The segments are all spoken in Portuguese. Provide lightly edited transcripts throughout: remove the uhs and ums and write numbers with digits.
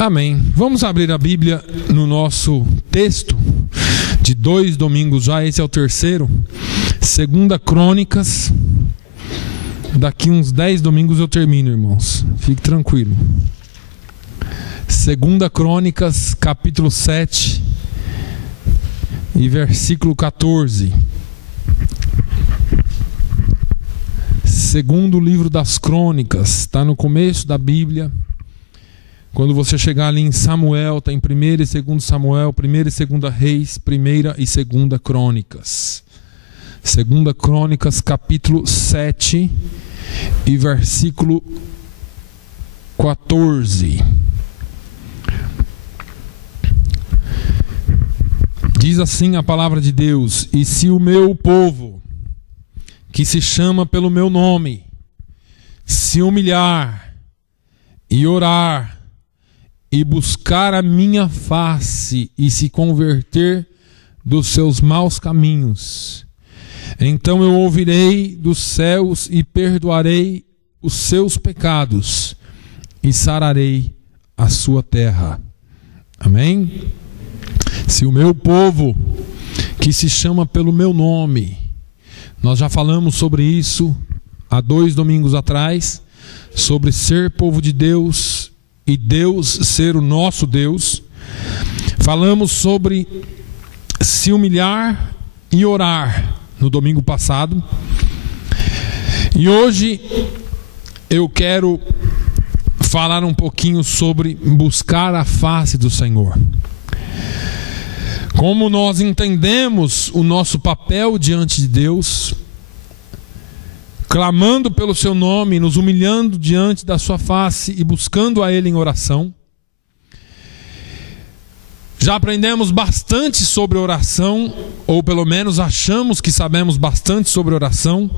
Amém. Vamos abrir a Bíblia no nosso texto de 2 domingos já, esse é o terceiro, 2 Crônicas. Daqui uns 10 domingos eu termino, irmãos. Fique tranquilo. 2 Crônicas, capítulo 7 e versículo 14. Segundo livro das Crônicas, está no começo da Bíblia. Quando você chegar ali em Samuel, está em 1 e 2 Samuel, 1 e 2 Reis, 1 e 2 Crônicas. 2 Crônicas, capítulo 7 e versículo 14. Diz assim a palavra de Deus: e se o meu povo, que se chama pelo meu nome, se humilhar e orar e buscar a minha face e se converter dos seus maus caminhos, então eu ouvirei dos céus e perdoarei os seus pecados e sararei a sua terra. Amém? Se o meu povo, que se chama pelo meu nome, nós já falamos sobre isso há 2 domingos atrás, sobre ser povo de Deus e Deus ser o nosso Deus. Falamos sobre se humilhar e orar no domingo passado. E hoje eu quero falar um pouquinho sobre buscar a face do Senhor. Como nós entendemos o nosso papel diante de Deus, clamando pelo seu nome, nos humilhando diante da sua face e buscando a Ele em oração. Já aprendemos bastante sobre oração, ou pelo menos achamos que sabemos bastante sobre oração,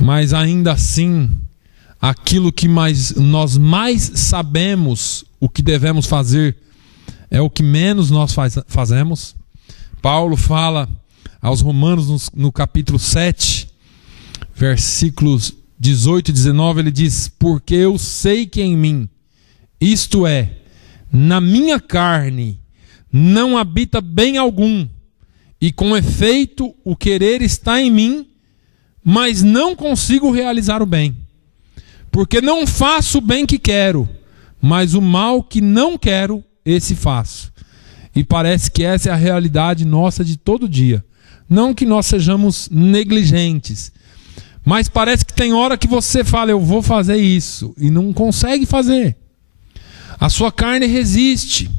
mas ainda assim, aquilo que nós mais sabemos, o que devemos fazer, é o que menos nós fazemos. Paulo fala aos Romanos no capítulo 7, versículos 18 e 19, ele diz: porque eu sei que em mim, isto é, na minha carne, não habita bem algum, e com efeito o querer está em mim, mas não consigo realizar o bem. Porque não faço o bem que quero, mas o mal que não quero, esse faço. E parece que essa é a realidade nossa de todo dia. Não que nós sejamos negligentes, mas parece que tem hora que você fala, eu vou fazer isso, e não consegue fazer. A sua carne resiste.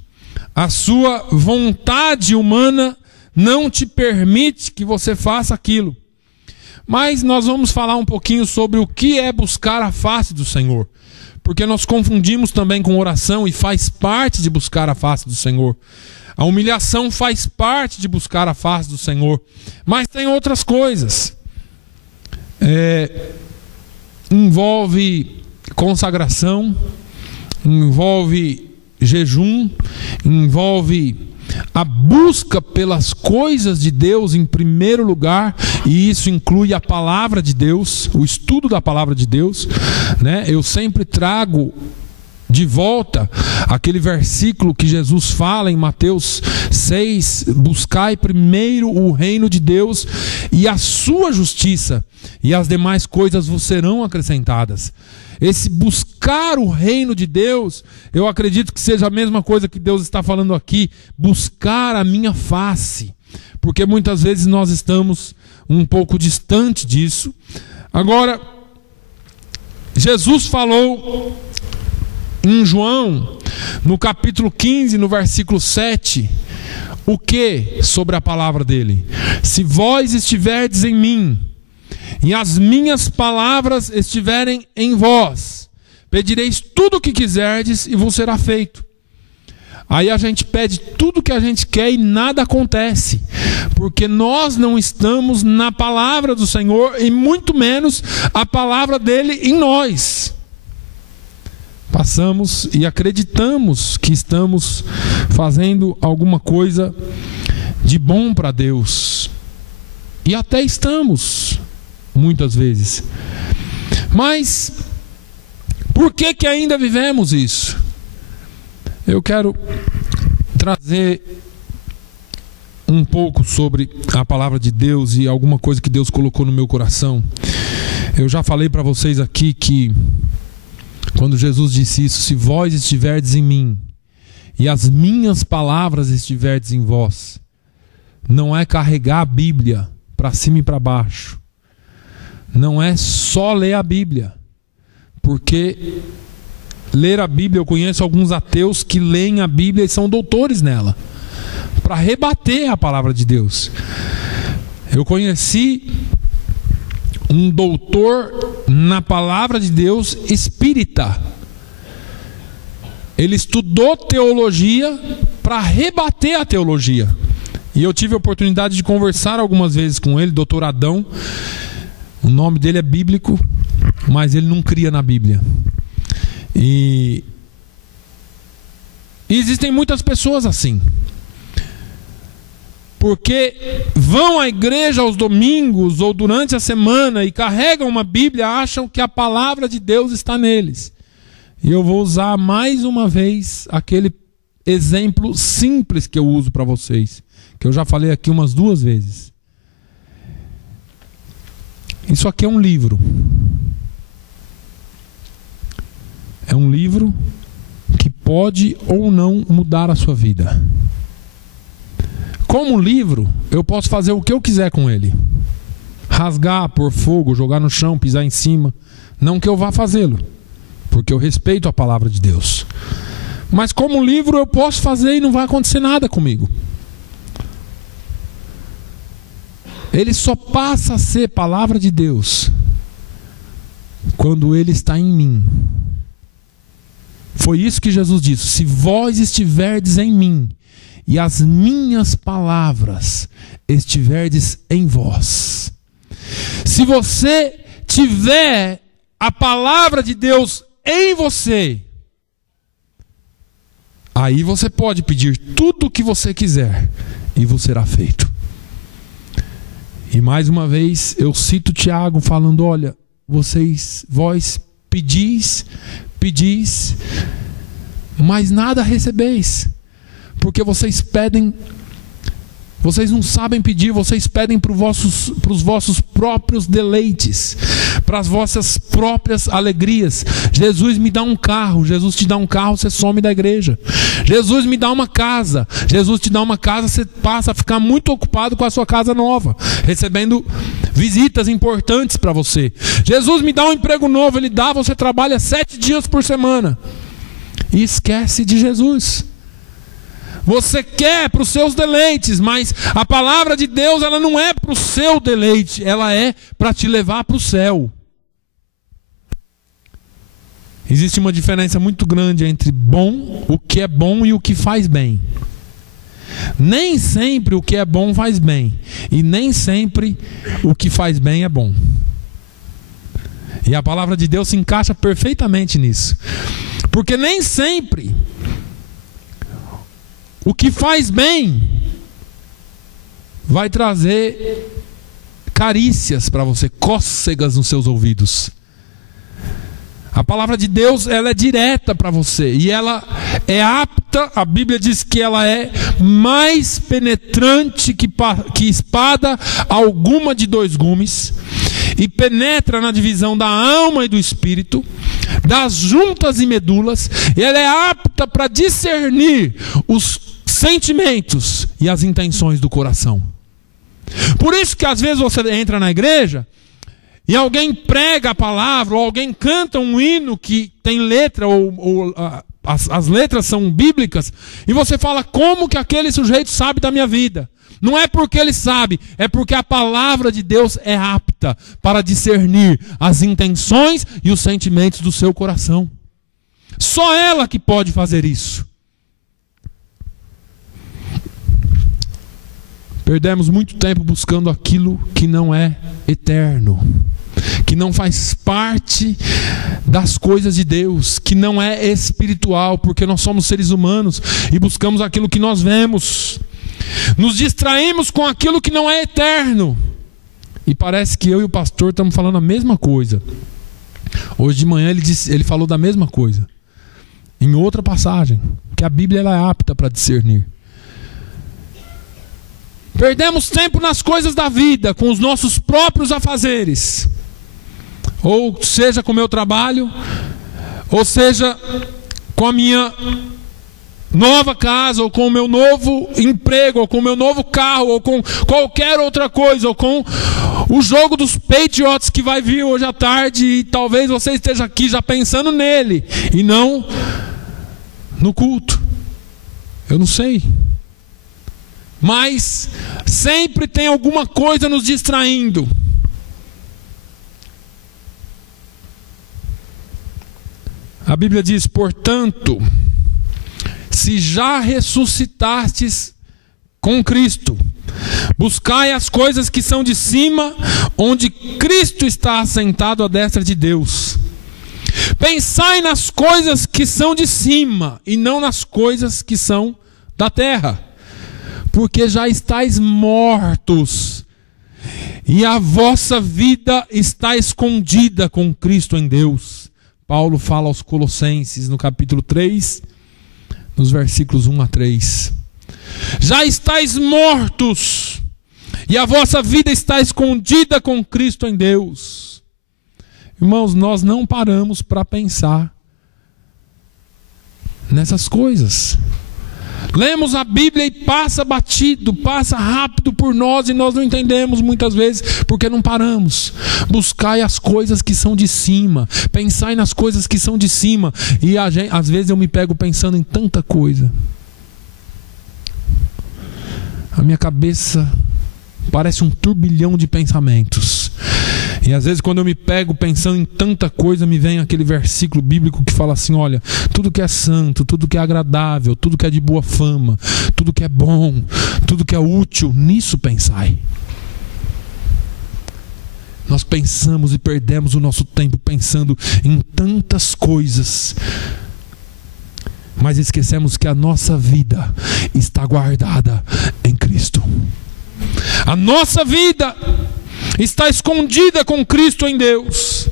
A sua vontade humana não te permite que você faça aquilo. Mas nós vamos falar um pouquinho sobre o que é buscar a face do Senhor. Porque nós confundimos também com oração, e faz parte de buscar a face do Senhor. A humilhação faz parte de buscar a face do Senhor. Mas tem outras coisas. Envolve consagração, envolve jejum, envolve a busca pelas coisas de Deus em primeiro lugar, e isso inclui a palavra de Deus, o estudo da palavra de Deus, né? Eu sempre trago de volta aquele versículo que Jesus fala em Mateus 6, buscai primeiro o reino de Deus e a sua justiça, e as demais coisas vos serão acrescentadas. Esse buscar o reino de Deus, eu acredito que seja a mesma coisa que Deus está falando aqui, buscar a minha face, porque muitas vezes nós estamos um pouco distante disso. Agora, Jesus falou em João, no capítulo 15, no versículo 7, o que sobre a palavra dele? Se vós estiverdes em mim, e as minhas palavras estiverem em vós, pedireis tudo o que quiserdes e vos será feito. Aí a gente pede tudo o que a gente quer e nada acontece, porque nós não estamos na palavra do Senhor, e muito menos a palavra dele em nós. Passamos e acreditamos que estamos fazendo alguma coisa de bom para Deus, e até estamos, muitas vezes. Mas por que ainda vivemos isso? Eu quero trazer um pouco sobre a palavra de Deus e alguma coisa que Deus colocou no meu coração. Eu já falei para vocês aqui que quando Jesus disse isso: se vós estiverdes em mim e as minhas palavras estiverdes em vós, não é carregar a Bíblia para cima e para baixo, não é só ler a Bíblia, porque ler a Bíblia, eu conheço alguns ateus que leem a Bíblia e são doutores nela, para rebater a palavra de Deus. Eu conheci um doutor na palavra de Deus espírita. Ele estudou teologia para rebater a teologia. E eu tive a oportunidade de conversar algumas vezes com ele, doutor Adão. O nome dele é bíblico, mas ele não cria na Bíblia. E existem muitas pessoas assim, porque vão à igreja aos domingos ou durante a semana e carregam uma Bíblia, acham que a palavra de Deus está neles. E eu vou usar mais uma vez aquele exemplo simples que eu uso para vocês, que eu já falei aqui umas 2 vezes. Isso aqui é um livro. É um livro que pode ou não mudar a sua vida. Como livro, eu posso fazer o que eu quiser com ele. Rasgar, pôr fogo, jogar no chão, pisar em cima. Não que eu vá fazê-lo, porque eu respeito a palavra de Deus. Mas como livro eu posso fazer e não vai acontecer nada comigo. Ele só passa a ser palavra de Deus quando ele está em mim. Foi isso que Jesus disse: se vós estiverdes em mim e as minhas palavras estiverdes em vós. Se você tiver a palavra de Deus em você, aí você pode pedir tudo o que você quiser e vos será feito. E mais uma vez eu cito Tiago falando: olha, vós pedis, mas nada recebeis, porque vocês pedem, vocês não sabem pedir, vocês pedem para os vossos próprios deleites, para as vossas próprias alegrias. Jesus me dá um carro, Jesus te dá um carro, você some da igreja. Jesus me dá uma casa, Jesus te dá uma casa, você passa a ficar muito ocupado com a sua casa nova, recebendo visitas importantes para você. Jesus me dá um emprego novo, Ele dá, você trabalha 7 dias por semana e esquece de Jesus. Você quer para os seus deleites, mas a palavra de Deus, ela não é para o seu deleite, ela é para te levar para o céu. Existe uma diferença muito grande entre o que é bom e o que faz bem. Nem sempre o que é bom faz bem, e nem sempre o que faz bem é bom. E a palavra de Deus se encaixa perfeitamente nisso, porque nem sempre o que faz bem vai trazer carícias para você, cócegas nos seus ouvidos. A palavra de Deus, ela é direta para você, e ela é apta, a Bíblia diz que ela é mais penetrante que espada alguma de 2 gumes, e penetra na divisão da alma e do espírito, das juntas e medulas, e ela é apta para discernir os sentimentos e as intenções do coração. Por isso que às vezes você entra na igreja e alguém prega a palavra, ou alguém canta um hino que tem letra, as letras são bíblicas, e você fala: como que aquele sujeito sabe da minha vida? Não é porque ele sabe, é porque a palavra de Deus é apta para discernir as intenções e os sentimentos do seu coração. Só ela que pode fazer isso. Perdemos muito tempo buscando aquilo que não é eterno, que não faz parte das coisas de Deus, que não é espiritual, porque nós somos seres humanos e buscamos aquilo que nós vemos. Nos distraímos com aquilo que não é eterno. E parece que eu e o pastor estamos falando a mesma coisa. Hoje de manhã ele falou da mesma coisa, em outra passagem, que porque a Bíblia ela é apta para discernir. Perdemos tempo nas coisas da vida, com os nossos próprios afazeres, ou seja com o meu trabalho, ou seja com a minha nova casa, ou com o meu novo emprego, ou com o meu novo carro, ou com qualquer outra coisa, ou com o jogo dos Patriots que vai vir hoje à tarde, e talvez você esteja aqui já pensando nele, e não no culto. Eu não sei. Mas sempre tem alguma coisa nos distraindo. A Bíblia diz, portanto, se já ressuscitastes com Cristo, buscai as coisas que são de cima, onde Cristo está assentado à destra de Deus. Pensai nas coisas que são de cima, e não nas coisas que são da terra, porque já estáis mortos, e a vossa vida está escondida com Cristo em Deus. Paulo fala aos Colossenses no capítulo 3, nos versículos 1 a 3. Já estáis mortos, e a vossa vida está escondida com Cristo em Deus. Irmãos, nós não paramos para pensar nessas coisas. Lemos a Bíblia e passa batido, passa rápido por nós, e nós não entendemos muitas vezes, porque não paramos. Buscai as coisas que são de cima, pensai nas coisas que são de cima. E às vezes eu me pego pensando em tanta coisa. A minha cabeça parece um turbilhão de pensamentos. E às vezes quando eu me pego pensando em tanta coisa, me vem aquele versículo bíblico que fala assim, olha, tudo que é santo, tudo que é agradável, tudo que é de boa fama, tudo que é bom, tudo que é útil, nisso pensai. Nós pensamos e perdemos o nosso tempo pensando em tantas coisas, mas esquecemos que a nossa vida está guardada em Cristo. A nossa vida está escondida com Cristo em Deus.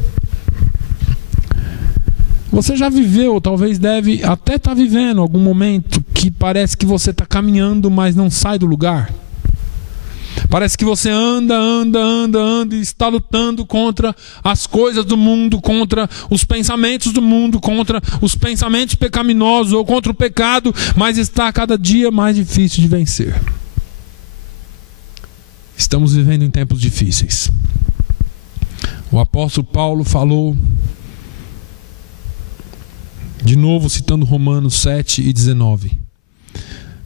Você já viveu, talvez deve até estar vivendo algum momento que parece que você está caminhando, mas não sai do lugar. Parece que você anda e está lutando contra as coisas do mundo, contra os pensamentos do mundo, contra os pensamentos pecaminosos ou contra o pecado, mas está cada dia mais difícil de vencer. Estamos vivendo em tempos difíceis. O apóstolo Paulo falou, de novo citando Romanos 7:19,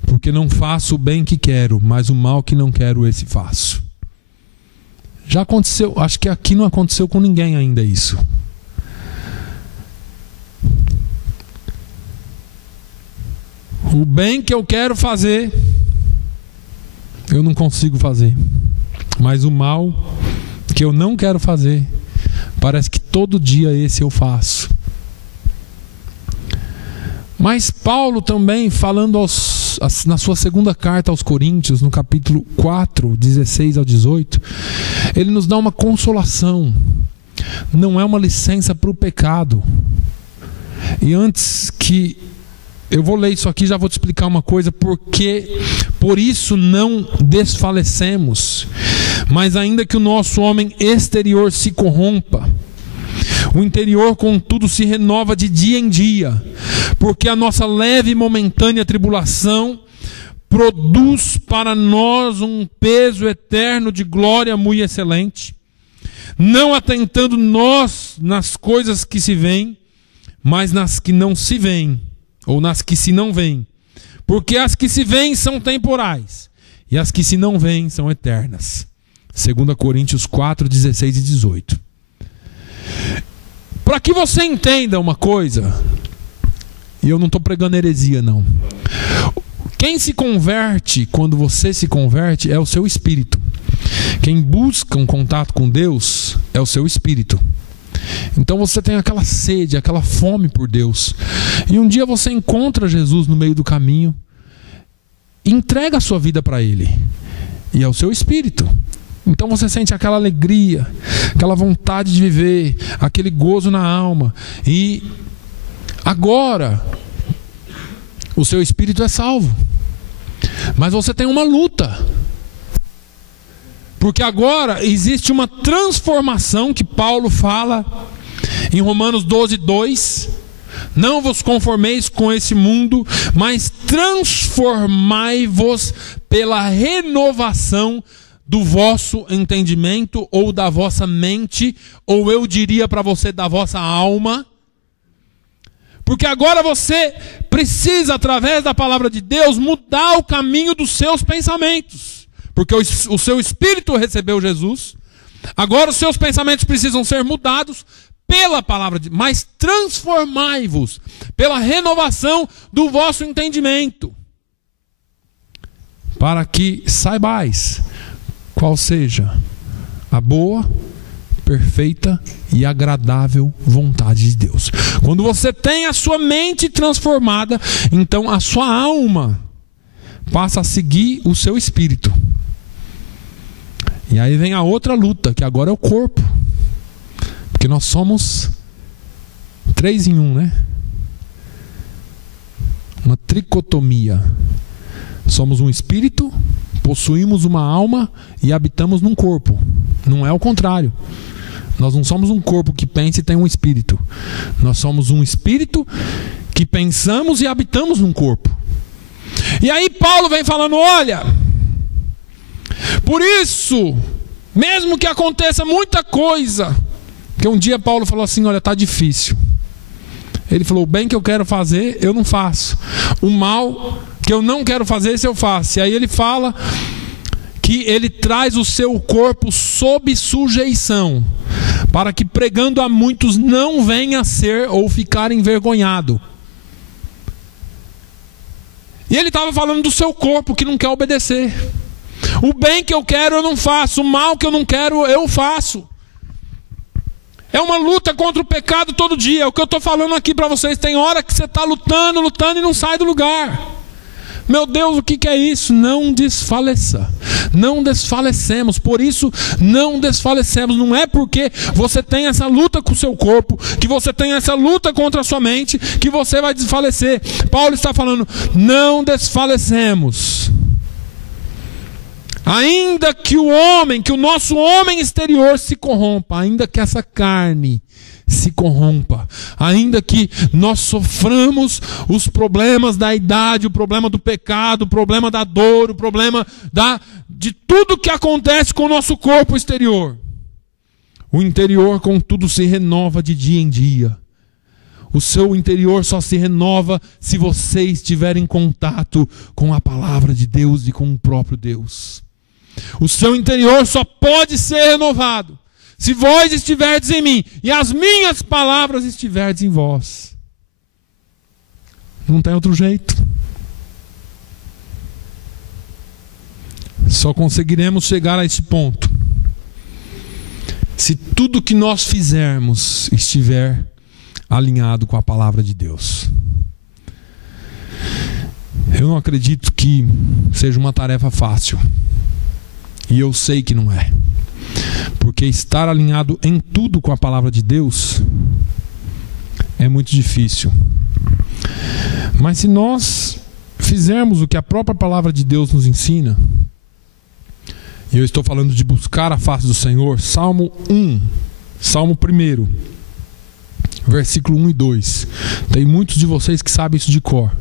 porque não faço o bem que quero, mas o mal que não quero, esse faço. Já aconteceu, acho que aqui não aconteceu com ninguém ainda isso. O bem que eu quero fazer, eu não consigo fazer. Mas o mal que eu não quero fazer, parece que todo dia esse eu faço. Mas Paulo também, falando na sua segunda carta aos Coríntios, no capítulo 4, 16 ao 18, ele nos dá uma consolação. Não é uma licença para o pecado. E antes que eu vou ler isso aqui, já vou te explicar uma coisa, porque por isso não desfalecemos. Mas ainda que o nosso homem exterior se corrompa, o interior, contudo, se renova de dia em dia, porque a nossa leve e momentânea tribulação produz para nós um peso eterno de glória muito excelente, não atentando nós nas coisas que se veem, mas nas que não se veem, ou nas que se não veem, porque as que se veem são temporais, e as que se não veem são eternas. 2 Coríntios 4, 16 e 18. Para que você entenda uma coisa, e eu não estou pregando heresia não, quem se converte, quando você se converte, é o seu espírito. Quem busca um contato com Deus é o seu espírito. Então você tem aquela sede, aquela fome por Deus, e um dia você encontra Jesus no meio do caminho, entrega a sua vida para Ele, e é o seu espírito. Então você sente aquela alegria, aquela vontade de viver, aquele gozo na alma. E agora, o seu espírito é salvo. Mas você tem uma luta. Porque agora existe uma transformação que Paulo fala em Romanos 12:2. Não vos conformeis com esse mundo, mas transformai-vos pela renovação do vosso entendimento, ou da vossa mente, ou eu diria para você, da vossa alma. Porque agora você precisa, através da palavra de Deus, mudar o caminho dos seus pensamentos. Porque o seu espírito recebeu Jesus. Agora os seus pensamentos precisam ser mudados pela palavra de Deus. Mas transformai-vos pela renovação do vosso entendimento, para que saibais qual seja a boa, perfeita e agradável vontade de Deus. Quando você tem a sua mente transformada, então a sua alma passa a seguir o seu espírito. E aí vem a outra luta, que agora é o corpo. Porque nós somos 3 em 1, né? Uma tricotomia. Somos um espírito, possuímos uma alma e habitamos num corpo. Não é o contrário. Nós não somos um corpo que pensa e tem um espírito. Nós somos um espírito que pensamos e habitamos num corpo. E aí Paulo vem falando, olha, por isso, mesmo que aconteça muita coisa, que um dia Paulo falou assim, olha, está difícil. Ele falou, o bem que eu quero fazer, eu não faço. O mal que eu não quero fazer, esse eu faço. E aí ele fala que ele traz o seu corpo sob sujeição, para que pregando a muitos não venha a ser ou ficar envergonhado. E ele estava falando do seu corpo que não quer obedecer. O bem que eu quero eu não faço, o mal que eu não quero eu faço. É uma luta contra o pecado todo dia. É o que eu estou falando aqui para vocês. Tem hora que você está lutando e não sai do lugar. Meu Deus, o que é isso? Não desfaleça. Não desfalecemos. Por isso, não desfalecemos. Não é porque você tem essa luta com o seu corpo, que você tem essa luta contra a sua mente, que você vai desfalecer. Paulo está falando, não desfalecemos. Ainda que que o nosso homem exterior se corrompa, ainda que essa carne se corrompa, ainda que nós soframos os problemas da idade, o problema do pecado, o problema da dor, o problema de tudo que acontece com o nosso corpo exterior, o interior, contudo, se renova de dia em dia. O seu interior só se renova se você estiver em contato com a palavra de Deus e com o próprio Deus. O seu interior só pode ser renovado se vós estiverdes em mim e as minhas palavras estiverdes em vós. Não tem outro jeito. Só conseguiremos chegar a esse ponto se tudo que nós fizermos estiver alinhado com a palavra de Deus. Eu não acredito que seja uma tarefa fácil. E eu sei que não é. Porque estar alinhado em tudo com a palavra de Deus é muito difícil. Mas se nós fizermos o que a própria palavra de Deus nos ensina, e eu estou falando de buscar a face do Senhor, Salmo 1, versículo 1 e 2. Tem muitos de vocês que sabem isso de cor.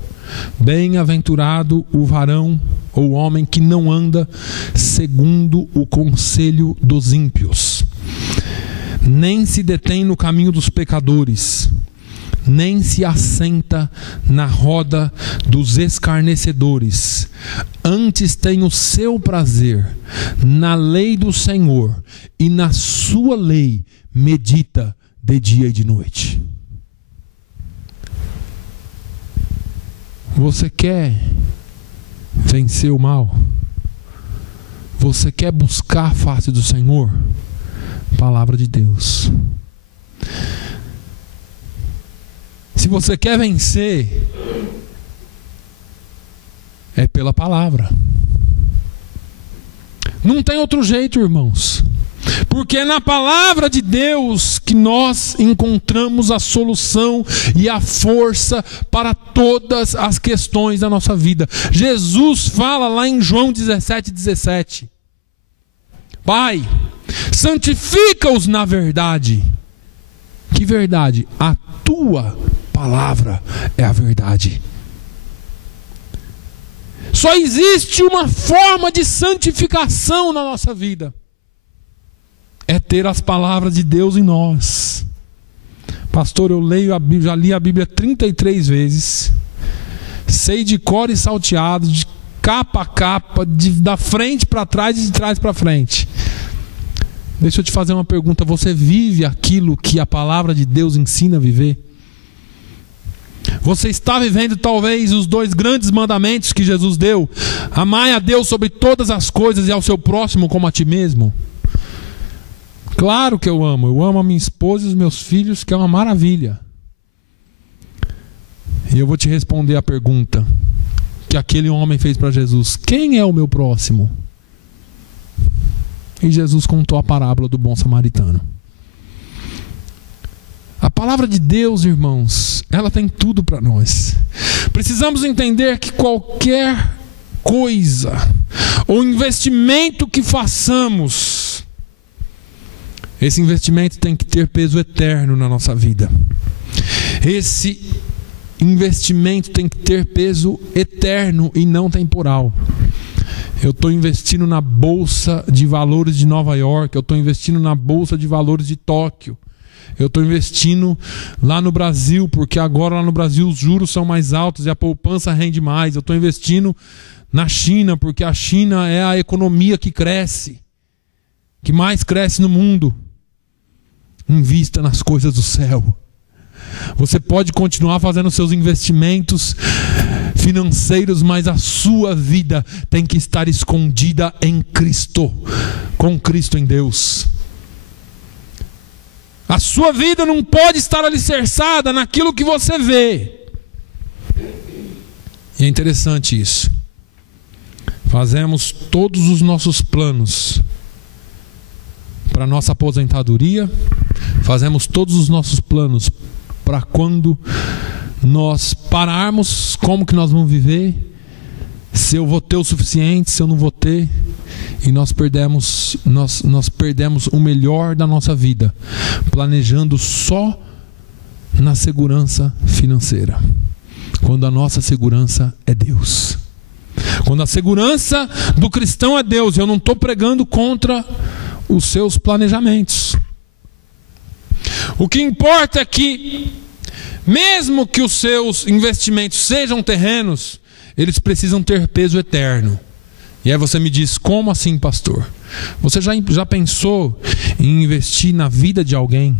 Bem-aventurado o varão ou homem que não anda segundo o conselho dos ímpios, nem se detém no caminho dos pecadores, nem se assenta na roda dos escarnecedores. Antes tem o seu prazer na lei do Senhor, e na sua lei medita de dia e de noite. Você quer vencer o mal? Você quer buscar a face do Senhor? Palavra de Deus. Se você quer vencer, é pela palavra. Não tem outro jeito, irmãos. Porque é na palavra de Deus que nós encontramos a solução e a força para todas as questões da nossa vida. Jesus fala lá em João 17:17. Pai, santifica-os na verdade. Que verdade? A tua palavra é a verdade. Só existe uma forma de santificação na nossa vida. É ter as palavras de Deus em nós. Pastor, eu leio a Bíblia, já li a Bíblia 33 vezes. Sei de cor e salteado, de capa a capa, da frente para trás e de trás para frente. Deixa eu te fazer uma pergunta. Você vive aquilo que a palavra de Deus ensina a viver? Você está vivendo talvez os 2 grandes mandamentos que Jesus deu? Amai a Deus sobre todas as coisas e ao seu próximo como a ti mesmo. Claro que eu amo a minha esposa e os meus filhos, que é uma maravilha. E eu vou te responder a pergunta que aquele homem fez para Jesus: quem é o meu próximo? E Jesus contou a parábola do bom samaritano. A palavra de Deus, irmãos, ela tem tudo para nós. Precisamos entender que qualquer coisa ou investimento que façamos, esse investimento tem que ter peso eterno na nossa vida. Esse investimento tem que ter peso eterno e não temporal. Eu estou investindo na Bolsa de Valores de Nova York, eu estou investindo na Bolsa de Valores de Tóquio, eu estou investindo lá no Brasil, porque agora lá no Brasil os juros são mais altos e a poupança rende mais. Eu estou investindo na China, porque a China é a economia que cresce, que mais cresce no mundo. Invista nas coisas do céu. Você pode continuar fazendo seus investimentos financeiros, mas a sua vida tem que estar escondida em Cristo, com Cristo em Deus. A sua vida não pode estar alicerçada naquilo que você vê. E é interessante isso. Fazemos todos os nossos planos para a nossa aposentadoria, fazemos todos os nossos planos para quando nós pararmos, como que nós vamos viver, se eu vou ter o suficiente, se eu não vou ter. E nós perdemos o melhor da nossa vida, planejando só na segurança financeira, quando a nossa segurança é Deus. Quando a segurança do cristão é Deus. Eu não estou pregando contra os seus planejamentos. O que importa é que, mesmo que os seus investimentos sejam terrenos, eles precisam ter peso eterno. E aí você me diz: como assim, pastor? Você já pensou em investir na vida de alguém?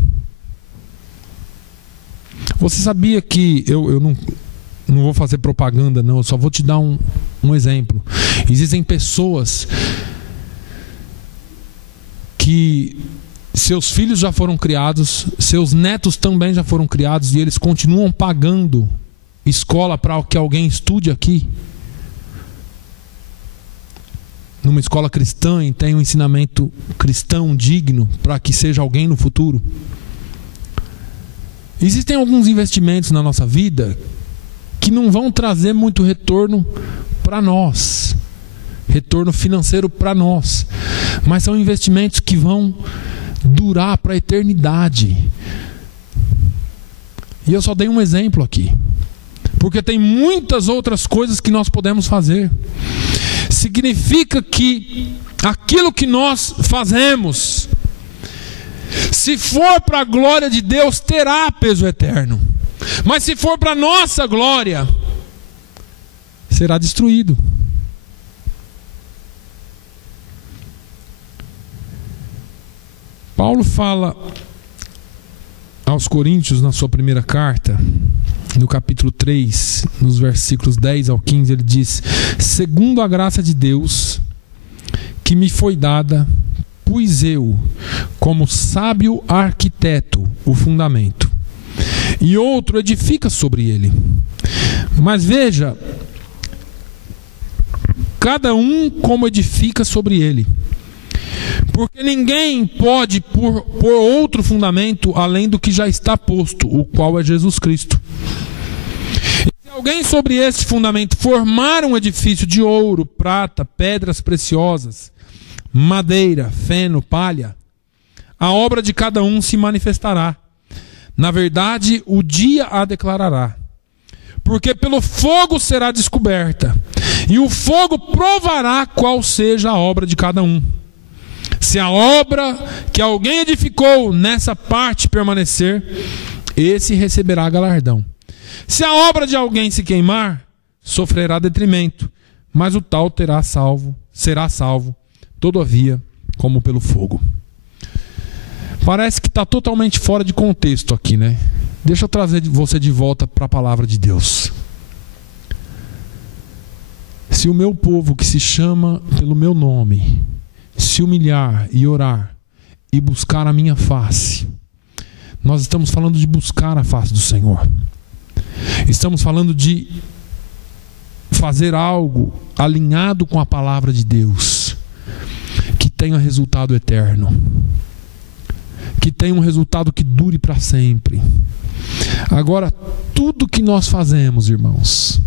Você sabia que eu não vou fazer propaganda, não, eu só vou te dar um exemplo. Existem pessoas que seus filhos já foram criados, seus netos também já foram criados, e eles continuam pagando escola para que alguém estude aqui, numa escola cristã, e tenha um ensinamento cristão digno para que seja alguém no futuro. Existem alguns investimentos na nossa vida que não vão trazer muito retorno para nós, retorno financeiro para nós, mas são investimentos que vão durar para a eternidade. E eu só dei um exemplo aqui, porque tem muitas outras coisas que nós podemos fazer. Significa que aquilo que nós fazemos, se for para a glória de Deus, terá peso eterno. Mas se for para a nossa glória, será destruído. Paulo fala aos Coríntios, na sua primeira carta, no capítulo 3, nos versículos 10 ao 15, ele diz: segundo a graça de Deus que me foi dada, pus eu, como sábio arquiteto, o fundamento, e outro edifica sobre ele. Mas veja, cada um como edifica sobre ele. Porque ninguém pode pôr outro fundamento além do que já está posto, o qual é Jesus Cristo. E se alguém sobre esse fundamento formar um edifício de ouro, prata, pedras preciosas, madeira, feno, palha, a obra de cada um se manifestará. Na verdade, o dia a declarará. Porque pelo fogo será descoberta, e o fogo provará qual seja a obra de cada um. Se a obra que alguém edificou nessa parte permanecer, esse receberá galardão. Se a obra de alguém se queimar, sofrerá detrimento, mas o tal será salvo, todavia, como pelo fogo. Parece que está totalmente fora de contexto aqui, né? Deixa eu trazer você de volta para a palavra de Deus. Se o meu povo que se chama pelo meu nome se humilhar e orar e buscar a minha face, nós estamos falando de buscar a face do Senhor. Estamos falando de fazer algo alinhado com a palavra de Deus, que tenha resultado eterno, que tenha um resultado que dure para sempre. Agora, tudo que nós fazemos, irmãos,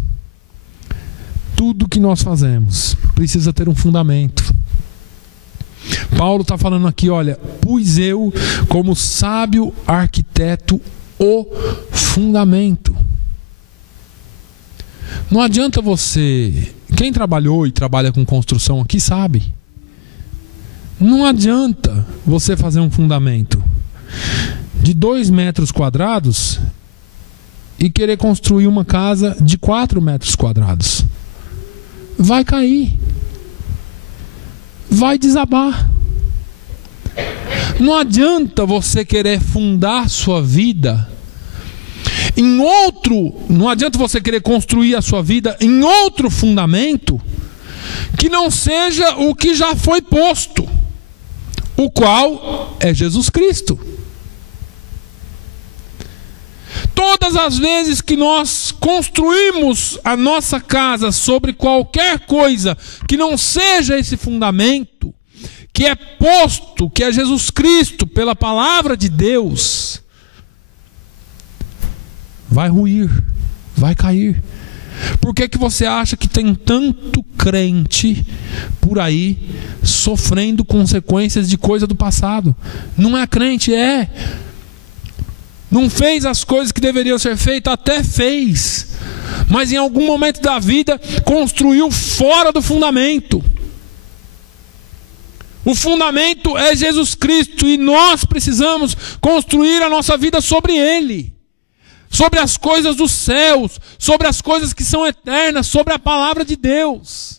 tudo que nós fazemos precisa ter um fundamento. Paulo está falando aqui, olha, pus eu como sábio arquiteto o fundamento. Não adianta você, quem trabalhou e trabalha com construção aqui sabe, não adianta você fazer um fundamento de 2 metros quadrados e querer construir uma casa de 4 metros quadrados. Vai cair. Vai desabar. Não adianta você querer fundar sua vida em outro, não adianta você querer construir a sua vida em outro fundamento que não seja o que já foi posto, o qual é Jesus Cristo. Todas as vezes que nós construímos a nossa casa sobre qualquer coisa que não seja esse fundamento, que é posto, que é Jesus Cristo, pela palavra de Deus, vai ruir, vai cair. Por que você acha que tem tanto crente por aí sofrendo consequências de coisa do passado? Não é crente, é. Não fez as coisas que deveriam ser feitas, até fez, mas em algum momento da vida construiu fora do fundamento. O fundamento é Jesus Cristo e nós precisamos construir a nossa vida sobre Ele, sobre as coisas dos céus, sobre as coisas que são eternas, sobre a palavra de Deus.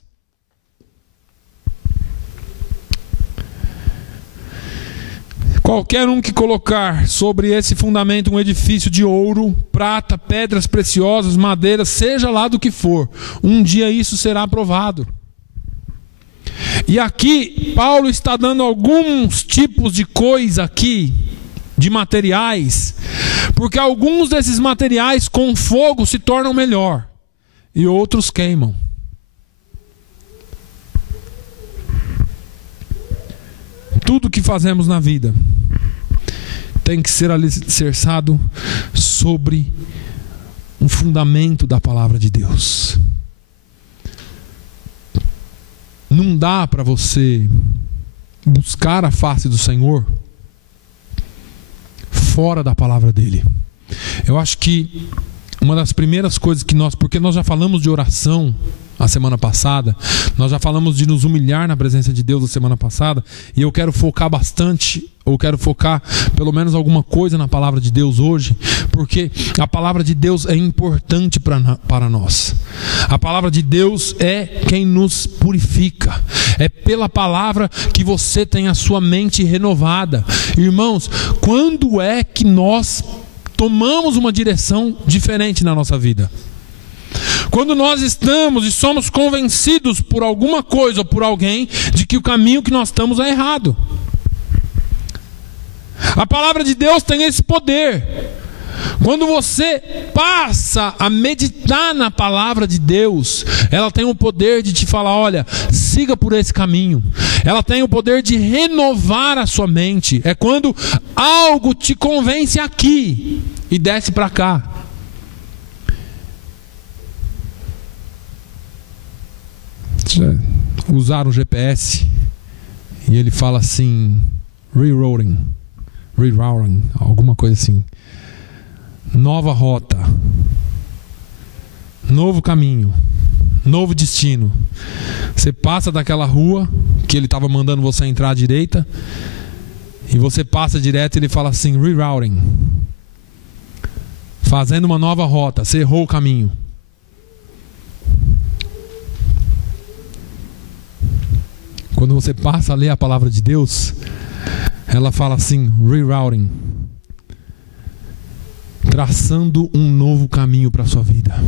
Qualquer um que colocar sobre esse fundamento um edifício de ouro, prata, pedras preciosas, madeira, seja lá do que for, um dia isso será aprovado. E aqui Paulo está dando alguns tipos de coisa aqui, de materiais, porque alguns desses materiais com fogo se tornam melhor e outros queimam. Tudo que fazemos na vida tem que ser alicerçado sobre um fundamento da palavra de Deus. Não dá para você buscar a face do Senhor fora da palavra dele. Eu acho que uma das primeiras coisas que porque nós já falamos de oração a semana passada, nós já falamos de nos humilhar na presença de Deus a semana passada, e eu quero focar bastante, ou quero focar pelo menos alguma coisa na palavra de Deus hoje, porque a palavra de Deus é importante para nós. A palavra de Deus é quem nos purifica, é pela palavra que você tem a sua mente renovada. Irmãos, quando é que nós tomamos uma direção diferente na nossa vida? Quando nós estamos e somos convencidos por alguma coisa ou por alguém de que o caminho que nós estamos é errado. A palavra de Deus tem esse poder. Quando você passa a meditar na palavra de Deus, ela tem o poder de te falar: olha, siga por esse caminho. Ela tem o poder de renovar a sua mente. É quando algo te convence aqui e desce para cá. Usar o GPS e ele fala assim: rerouting, alguma coisa assim. Nova rota, novo caminho, novo destino. Você passa daquela rua que ele estava mandando você entrar à direita e você passa direto e ele fala assim: rerouting, fazendo uma nova rota. Você errou o caminho. Quando você passa a ler a palavra de Deus, ela fala assim: rerouting, traçando um novo caminho para a sua vida.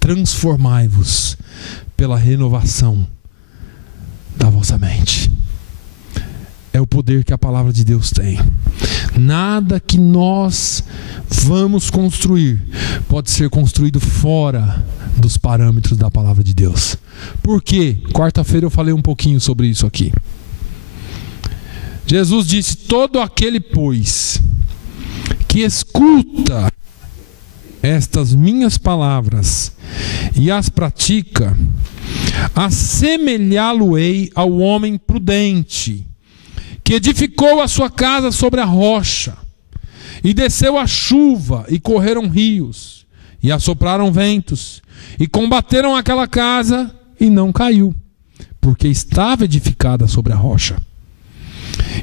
Transformai-vos pela renovação da vossa mente. É o poder que a palavra de Deus tem. Nada que nós vamos construir pode ser construído fora dos parâmetros da palavra de Deus. Por quê? Quarta-feira eu falei um pouquinho sobre isso aqui. Jesus disse: todo aquele, pois, que escuta estas minhas palavras e as pratica, assemelhá-lo-ei ao homem prudente, que edificou a sua casa sobre a rocha, e desceu a chuva, e correram rios, e assopraram ventos, e combateram aquela casa, e não caiu, porque estava edificada sobre a rocha.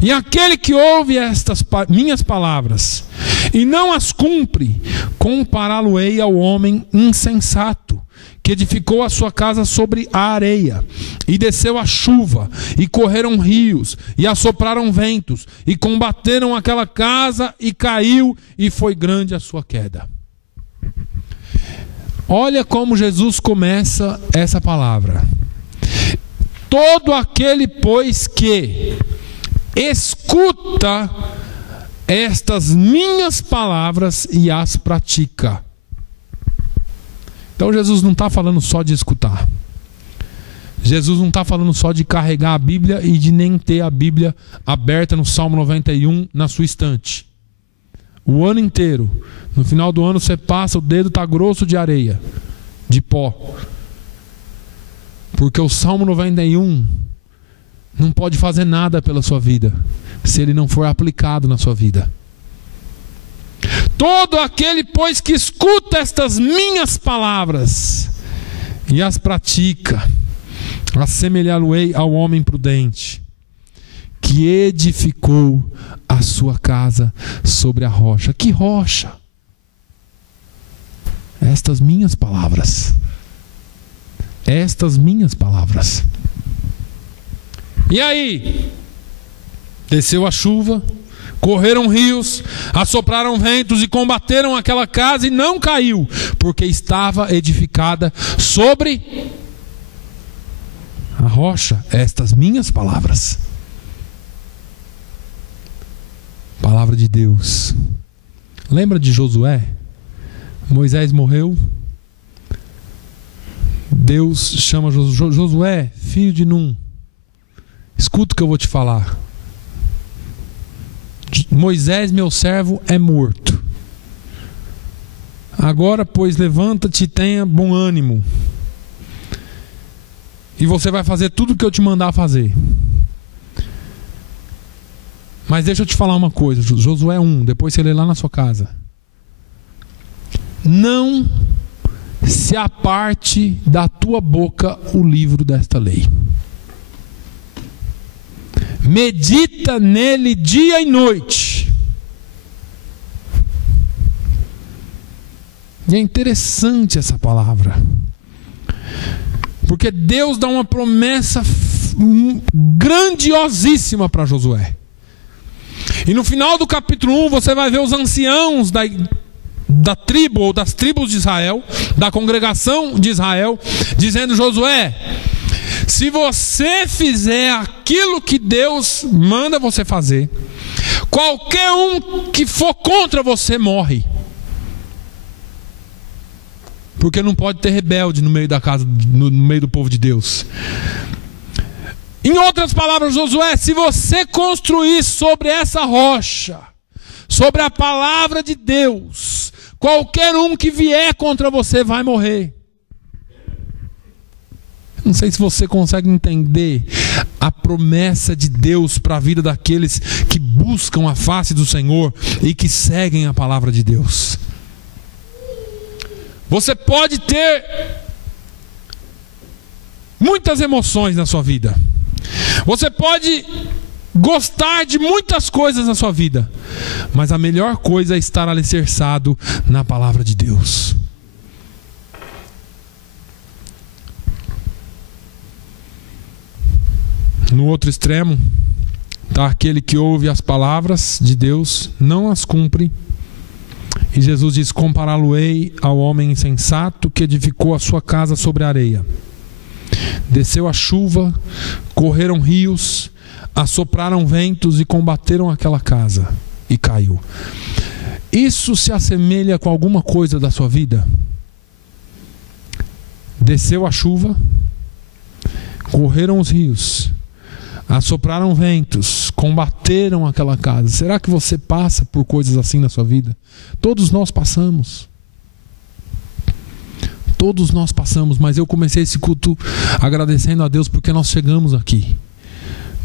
E aquele que ouve estas minhas palavras e não as cumpre, compará-lo-ei ao homem insensato, que edificou a sua casa sobre a areia, e desceu a chuva, e correram rios, e assopraram ventos, e combateram aquela casa, e caiu, e foi grande a sua queda. Olha como Jesus começa essa palavra: todo aquele, pois, que escuta estas minhas palavras e as pratica. Então Jesus não está falando só de escutar. Jesus não está falando só de carregar a Bíblia e de nem ter a Bíblia aberta no Salmo 91 na sua estante. O ano inteiro. No final do ano você passa, o dedo está grosso de areia, de pó. Porque o Salmo 91 não pode fazer nada pela sua vida se ele não for aplicado na sua vida. Todo aquele, pois, que escuta estas minhas palavras e as pratica, assemelhá-lo-ei ao homem prudente, que edificou a sua casa sobre a rocha. Que rocha? Estas minhas palavras. Estas minhas palavras. E aí? Desceu a chuva, correram rios, assopraram ventos e combateram aquela casa, e não caiu, porque estava edificada sobre a rocha. Estas minhas palavras. Palavra de Deus. Lembra de Josué? Moisés morreu. Deus chama Josué, filho de Num. Escuta o que eu vou te falar. Moisés, meu servo, é morto. Agora, pois, levanta-te e tenha bom ânimo, e você vai fazer tudo o que eu te mandar fazer. Mas deixa eu te falar uma coisa. Josué 1, depois você lê lá na sua casa. Não se aparte da tua boca o livro desta lei. Medita nele dia e noite. E é interessante essa palavra, porque Deus dá uma promessa grandiosíssima para Josué. E no final do capítulo 1 você vai ver os anciãos da tribo ou das tribos de Israel, da congregação de Israel, dizendo: Josué, se você fizer aquilo que Deus manda você fazer, Qualquer um que for contra você morre. Porque não pode ter rebelde no meio da casa, no meio do povo de Deus. Em outras palavras, Josué, se você construir sobre essa rocha, sobre a palavra de Deus, qualquer um que vier contra você vai morrer. Não sei se você consegue entender a promessa de Deus para a vida daqueles que buscam a face do Senhor e que seguem a palavra de Deus. Você pode ter muitas emoções na sua vida. Você pode gostar de muitas coisas na sua vida, mas a melhor coisa é estar alicerçado na palavra de Deus. No outro extremo está aquele que ouve as palavras de Deus, não as cumpre. E Jesus diz: compará-lo-ei ao homem insensato que edificou a sua casa sobre a areia. Desceu a chuva, correram rios, assopraram ventos e combateram aquela casa, e caiu. Isso se assemelha com alguma coisa da sua vida? Desceu a chuva, correram os rios, assopraram ventos, combateram aquela casa. Será que você passa por coisas assim na sua vida? Todos nós passamos. Todos nós passamos, mas eu comecei esse culto agradecendo a Deus porque nós chegamos aqui.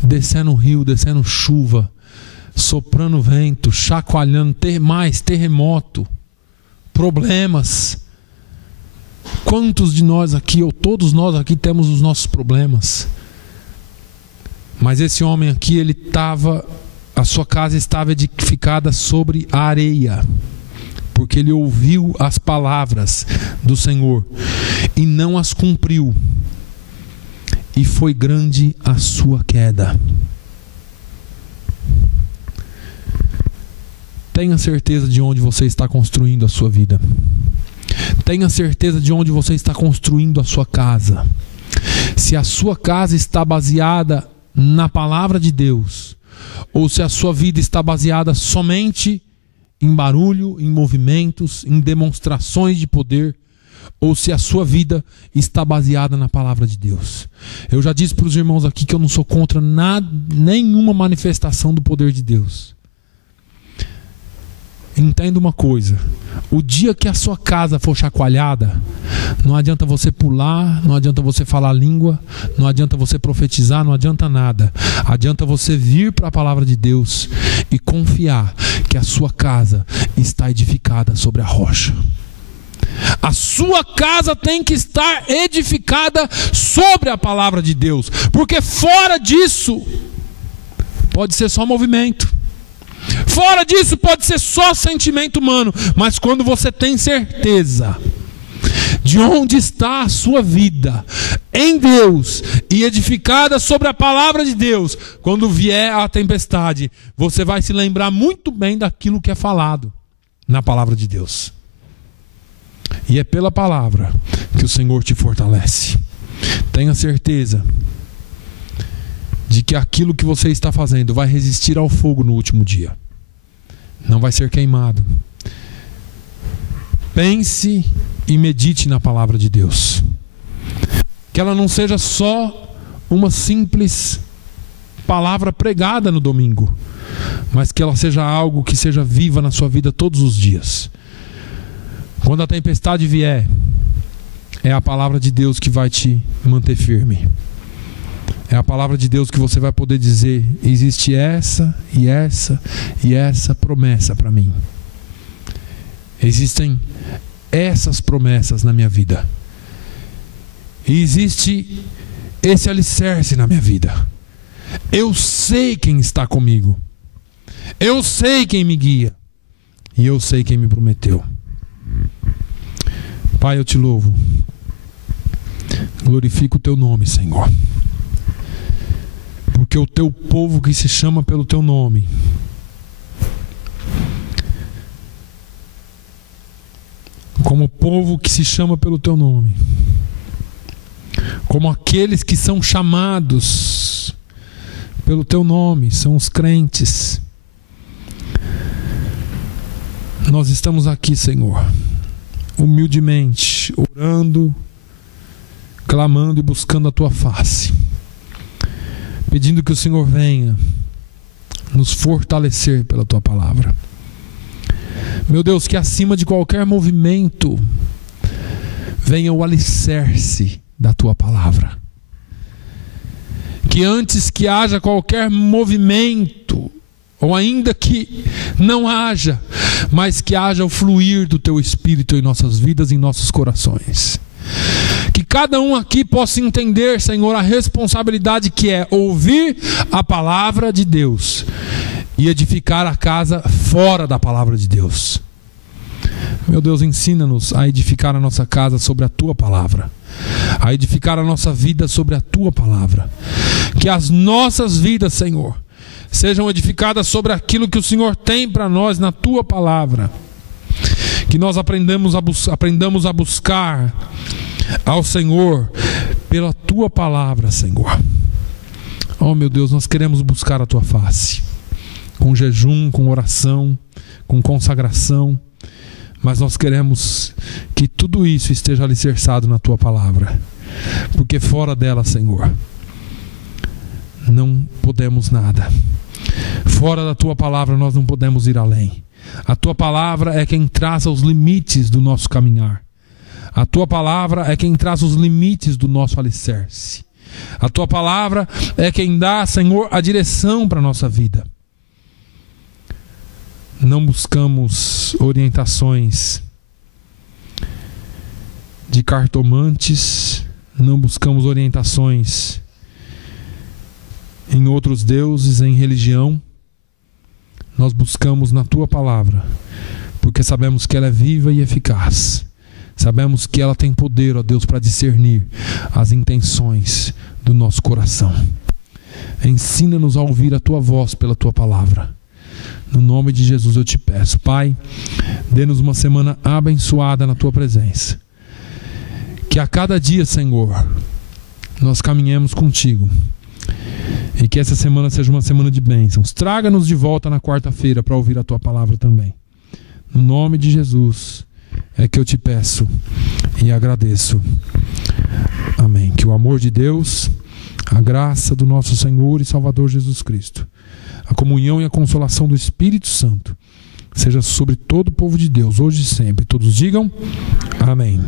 Descendo rio, descendo chuva, soprando vento, chacoalhando, mais terremoto, problemas. Quantos de nós aqui, ou todos nós aqui, temos os nossos problemas? Mas esse homem aqui, a sua casa estava edificada sobre a areia, porque ele ouviu as palavras do Senhor e não as cumpriu, e foi grande a sua queda. Tenha certeza de onde você está construindo a sua vida. Tenha certeza de onde você está construindo a sua casa. Se a sua casa está baseada na palavra de Deus, ou se a sua vida está baseada somente em barulho, em movimentos, em demonstrações de poder, ou se a sua vida está baseada na palavra de Deus. Eu já disse para os irmãos aqui que eu não sou contra nenhuma manifestação do poder de Deus. Entenda uma coisa: o dia que a sua casa for chacoalhada, não adianta você pular, não adianta você falar língua, não adianta você profetizar, não adianta nada. Adianta você vir para a palavra de Deus e confiar que a sua casa está edificada sobre a rocha. A sua casa tem que estar edificada sobre a palavra de Deus, porque fora disso pode ser só movimento. Fora disso pode ser só sentimento humano. Mas quando você tem certeza de onde está a sua vida, em Deus, e edificada sobre a palavra de Deus, quando vier a tempestade, você vai se lembrar muito bem daquilo que é falado na palavra de Deus. E é pela palavra que o Senhor te fortalece. Tenha certeza de que aquilo que você está fazendo vai resistir ao fogo no último dia. Não vai ser queimado. Pense e medite na palavra de Deus. Que ela não seja só uma simples palavra pregada no domingo, mas que ela seja algo que seja viva na sua vida todos os dias. Quando a tempestade vier, é a palavra de Deus que vai te manter firme. É a palavra de Deus que você vai poder dizer: existe essa e essa e essa promessa para mim. Existem essas promessas na minha vida. E existe esse alicerce na minha vida. Eu sei quem está comigo. Eu sei quem me guia. E eu sei quem me prometeu. Pai, eu te louvo. Glorifico o teu nome, Senhor. Porque o teu povo que se chama pelo teu nome, como povo que se chama pelo teu nome, como aqueles que são chamados pelo teu nome, são os crentes. nós estamos aqui, Senhor, humildemente, orando, clamando e buscando a Tua face, pedindo que o Senhor venha nos fortalecer pela Tua palavra. Meu Deus, que acima de qualquer movimento venha o alicerce da Tua palavra. Que antes que haja qualquer movimento, ou ainda que não haja, mas que haja o fluir do Teu Espírito em nossas vidas, em nossos corações. Que cada um aqui possa entender, Senhor, a responsabilidade que é ouvir a palavra de Deus e edificar a casa fora da palavra de Deus. Meu Deus, ensina-nos a edificar a nossa casa sobre a Tua palavra, a edificar a nossa vida sobre a Tua palavra. Que as nossas vidas, Senhor, sejam edificadas sobre aquilo que o Senhor tem para nós na Tua palavra. Que nós aprendamos a buscar ao Senhor pela Tua palavra, Senhor. Oh, meu Deus, nós queremos buscar a Tua face, com jejum, com oração, com consagração, mas nós queremos que tudo isso esteja alicerçado na Tua palavra, porque fora dela, Senhor, não podemos nada. Fora da Tua palavra nós não podemos ir além. A Tua palavra é quem traça os limites do nosso caminhar. A Tua palavra é quem traz os limites do nosso alicerce. A Tua palavra é quem dá, Senhor, a direção para a nossa vida. Não buscamos orientações de cartomantes, não buscamos orientações em outros deuses, em religião. Nós buscamos na Tua palavra, porque sabemos que ela é viva e eficaz. Sabemos que ela tem poder, ó Deus, para discernir as intenções do nosso coração. Ensina-nos a ouvir a Tua voz pela Tua palavra. No nome de Jesus eu te peço, Pai, dê-nos uma semana abençoada na Tua presença. Que a cada dia, Senhor, nós caminhemos contigo. E que essa semana seja uma semana de bênçãos. Traga-nos de volta na quarta-feira para ouvir a Tua palavra também. No nome de Jesus é que eu te peço e agradeço. Amém. Que o amor de Deus, a graça do nosso Senhor e Salvador Jesus Cristo, a comunhão e a consolação do Espírito Santo seja sobre todo o povo de Deus, hoje e sempre. Todos digam amém.